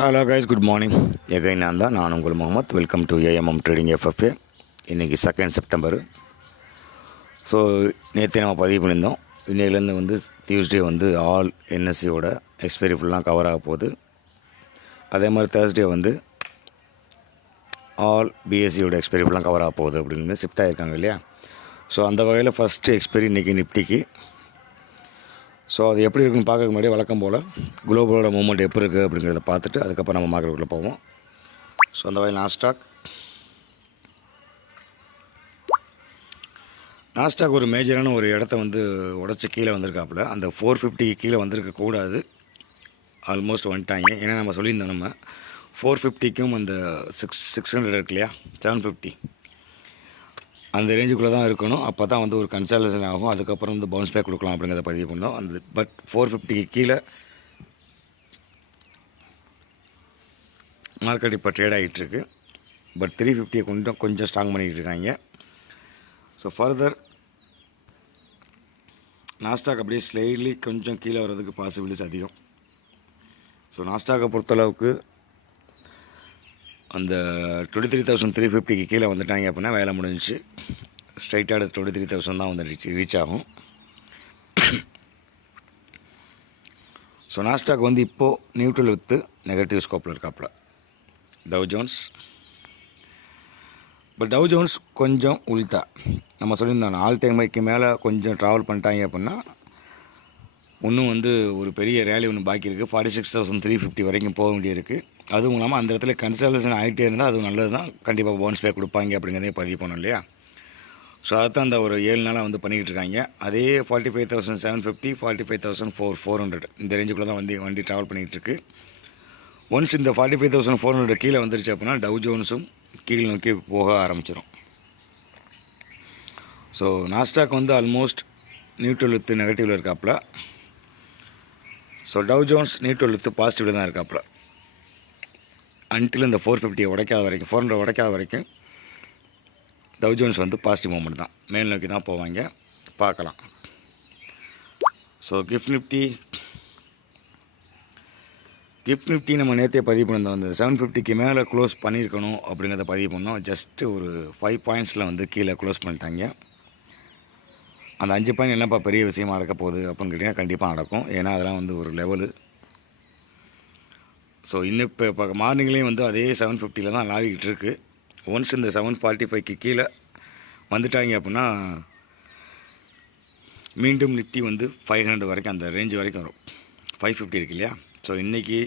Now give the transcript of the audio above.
Hello guys, good morning. Again நான் உங்கள் Muhammad. Welcome to AMM trading FFA. இன்றைக்கி 2 September. So நேற்று நம்ம பதிவு பண்ணியிருந்தோம். இன்னையிலேருந்து வந்து டியூஸ்டே வந்து ஆல் என்எஸ்சியோட எக்ஸ்பைரி ஃபுல்லாக கவர் ஆக போகுது. அதே மாதிரி தேர்ஸ்டே வந்து ஆல் பிஎஸ்சியோட எக்ஸ்பைரி ஃபுல்லாக கவர் ஆக போகுது அப்படின்னு ஷிஃப்ட் ஆகிருக்காங்க இல்லையா. ஸோ அந்த வகையில் ஃபஸ்ட்டு எக்ஸ்பைரி இன்றைக்கி நிஃப்டிக்கு. ஸோ அது எப்படி இருக்குன்னு பார்க்கறதுக்கு முன்னாடி வழக்கம் போல் குளோபலோட மூவ்மெண்ட் எப்படி இருக்குது அப்படிங்கிறத பார்த்துட்டு அதுக்கப்புறம் நம்ம மார்க்கெட்டுக்குள்ளே போவோம். ஸோ அந்த வகையில் நாஸ்டாக் ஒரு மேஜரான ஒரு இடத்த வந்து உடச்சி கீழே வந்திருக்காப்புல. அந்த 450 கீழே வந்திருக்கக்கூடாது. ஆல்மோஸ்ட் வந்துட்டாங்க. ஏன்னா நம்ம சொல்லியிருந்தோம், நம்ம 450க்கும் அந்த 600 இருக்கு இல்லையா, 750 அந்த ரேஞ்சுக்குள்ளே தான் இருக்கணும். அப்போ தான் வந்து ஒரு கன்சாலேஷன் ஆகும். அதுக்கப்புறம் வந்து பவுன்ஸ் பேக் கொடுக்கலாம் அப்படிங்கிறத பதிவு பண்ணோம். அந்த பட் 450க்கு கீழே மார்க்கெட் இப்போ ட்ரேட் ஆகிட்டுருக்கு. பட் 350 கொஞ்சம் ஸ்ட்ராங் பண்ணிக்கிட்டு இருக்காங்க. ஸோ ஃபர்தர் நாஸ்டாக் அப்படியே ஸ்லைட்லி கொஞ்சம் கீழே வர்றதுக்கு பாசிபிலிட்டிஸ் அதிகம். ஸோ நாஸ்டாக்கை பொறுத்தளவுக்கு அந்த 23,350க்கு கீழே வந்துட்டாங்க அப்படின்னா வேலை முடிஞ்சிச்சு. ஸ்ட்ரைட்டாக 23,000 தான் வந்து ரீச் ஆகும். ஸோ நாஸ்டாக் வந்து இப்போது நியூட்ரல் வித்து நெகட்டிவ் ஸ்கோப்பில் இருக்காப்புல tau Jones. But tau Jones கொஞ்சம் உள்டா. நம்ம சொல்லியிருந்தோம், ஆல் டைம் ஹைக்கு மேலே கொஞ்சம் ட்ராவல் பண்ணிட்டாங்க அப்படின்னா இன்னும் வந்து ஒரு பெரிய ரேலி ஒன்று பாக்கி இருக்குது. 46,350 வரைக்கும் போக வேண்டியிருக்கு. அதுவும் இல்லாமல் அந்த இடத்துல கன்சல்டேஷன் ஆகிட்டே இருந்தால் அதுவும் நல்லது தான். கண்டிப்பாக பவுன்ஸ் பேக் கொடுப்பாங்க அப்படிங்கிறதே பதிவு பண்ணோம் இல்லையா. ஸோ அதுதான் அந்த ஒரு 7 நாளாக வந்து பண்ணிக்கிட்டு இருக்காங்க. அதே 45,750 45,400 இந்த ரேஞ்சுக்குள்ளே தான் வண்டி ட்ராவல் பண்ணிகிட்டு இருக்கு. ஒன்ஸ் இந்த 45,400 கீழே வந்துருச்சு அப்படின்னா டவ் ஜோன்ஸும் கீழே நோக்கி போக ஆரம்பிச்சிடும். ஸோ நாஸ்டாக் வந்து ஆல்மோஸ்ட் நியூட்ரல் வித்து நெகட்டிவில் இருக்காப்புல. So tau Jones neutral with பாசிட்டிவில் தான் இருக்காப்புல. அன்டில் இந்த 450 உடைக்காத வரைக்கும், 400 உடைக்காத வரைக்கும் டவ் ஜோன்ஸ் வந்து பாசிட்டிவ் மூமெண்ட் தான், மேல் நோக்கி தான் போவாங்க. பார்க்கலாம். ஸோ கிஃப்ட் நிஃப்டி நம்ம நேற்றே பதிவு பண்ணியிருந்தோம். அந்த 750க்கு மேலே க்ளோஸ் பண்ணியிருக்கணும் அப்படிங்கிறத பதிவு பண்ணோம். ஜஸ்ட்டு ஒரு 5 பாயிண்ட்ஸில் வந்து கீழே க்ளோஸ் பண்ணிட்டாங்க. அந்த 5 பாயிண்ட் என்னப்பா பெரிய விஷயமா நடக்க போகுது அப்படின்னு கேட்டிங்கன்னா கண்டிப்பாக நடக்கும். ஏன்னா அதெல்லாம் வந்து ஒரு லெவலு. ஸோ இன்னும் இப்போ மார்னிங்லேயும் வந்து அதே 750 தான் லாவிக்கிட்டு இருக்குது. ஒன்ஸ் இந்த 745க்கு கீழே வந்துட்டாங்க அப்படின்னா மீண்டும் நிஃப்டி வந்து 500 வரைக்கும், அந்த ரேஞ்சு வரைக்கும் வரும். 550 இருக்கு இல்லையா. ஸோ இன்றைக்கி